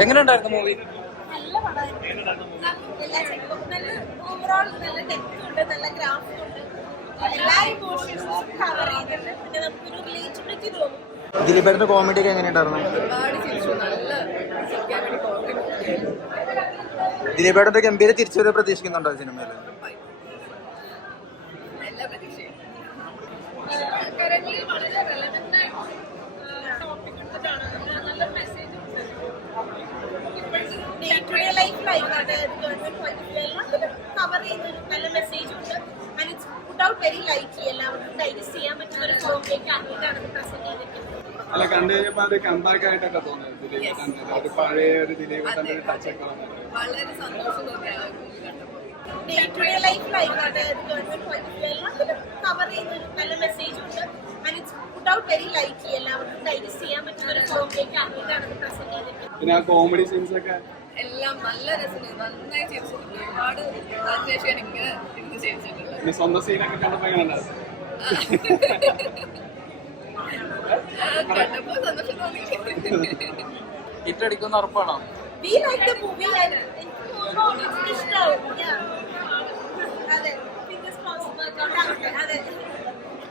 എങ്ങനെയുണ്ടായിരുന്നു മൂവി? നല്ല പടമായിരുന്നു. നല്ല ഓവറോൾ നല്ല ഡെപ്ത് ഉണ്ട്, നല്ല ഗ്രാഫ് ഉണ്ട്, എല്ലാ ഇമോഷൻസും കവർ ചെയ്തിട്ട് പിന്നെ നമുക്കൊരു റിലേറ്റബിലിറ്റി തോന്നും. ദിലീപേട്ടന്റെ കോമഡി ഒക്കെ എങ്ങനെയുണ്ടായിരുന്നു? ഒരുപാട് ചിരിച്ചു, നല്ല കോമഡി. ദിലീപേട്ടന്റെ ഗംഭീര തിരിച്ചുവരവ് പ്രതീക്ഷിക്കുന്നുണ്ടോ സിനിമയിൽ? എല്ലാ പ്രതീക്ഷയും വളരെ റെലവന്റ് ടോപ്പിക് എടുത്തിട്ടാണ്, നല്ല മെസ്സേജ് ഉണ്ട്. ഡേ ടു ഡേ ലൈഫിലായിക്കോട്ടെ, ഗവൺമെന്റ് പോയിന്റ് എല്ലാത്തിലും കവർ ചെയ്യുന്നൊരു നല്ല മെസ്സേജ് ഉണ്ട്. And it's put out very lightly, എല്ലാവർക്കും ഡൈജസ്റ്റ് ചെയ്യാൻ പറ്റുന്ന ഒരു ഫോമിലേക്ക് ആക്കിയിട്ടാണ് ഇത് പ്രസന്റ് ചെയ്തിരിക്കുന്നത്. അല്ല, കണ്ടു കഴിഞ്ഞപ്പോൾ അത് കമ്പാക്ക് ആയിട്ടൊക്കെ തോന്നുന്നത് ദിലീപേട്ടൻ്റെ ഒരു പഴയ ഒരു ദിലീപേട്ടൻ്റെ ഒരു ടച്ച് ഒക്കെ വന്നത് വളരെ സന്തോഷം തോന്നിയാണ്. ഡേ ടു ഡേ ലൈഫിലായിക്കോട്ടെ, ഗവൺമെന്റ് പോയിന്റ് എല്ലാത്തിലും കവർ ചെയ്യുന്നൊരു നല്ല മെസ്സേജ് ഉണ്ട്. And it's put out very lightly, എല്ലാവർക്കും ഡൈജസ്റ്റ് ചെയ്യാൻ പറ്റുന്ന ഒരു ഫോമിലേക്ക് ആക്കിയിട്ടാണ് ഇത് പ്രസന്റ് ചെയ്തിരിക്കുന്നത്. പിന്നെ ആ കോമഡി സീൻസ് ഒക്കെ എല്ലാം നല്ല രസമാണ്, നന്നായി ചിരിച്ചിട്ടുണ്ട്. ഒരുപാട് അത്യാവശ്യം ഇങ്ങനെ ഇരുന്ന് ചിരിച്ചിട്ടുണ്ട്. പിന്നെ സ്വന്തം സീനൊക്കെ കണ്ടപ്പോൾ എങ്ങനെ ഉണ്ടായിരുന്നു? കണ്ടപ്പോൾ സന്തോഷം തോന്നി. ഹിറ്റടിക്കുന്ന ഉറപ്പാണോ? We like the movie and എനിക്ക് തോന്നുന്നു ഇഷ്ടാവും. അതെ, fingers crossed work out ആവട്ടെ. അതെ.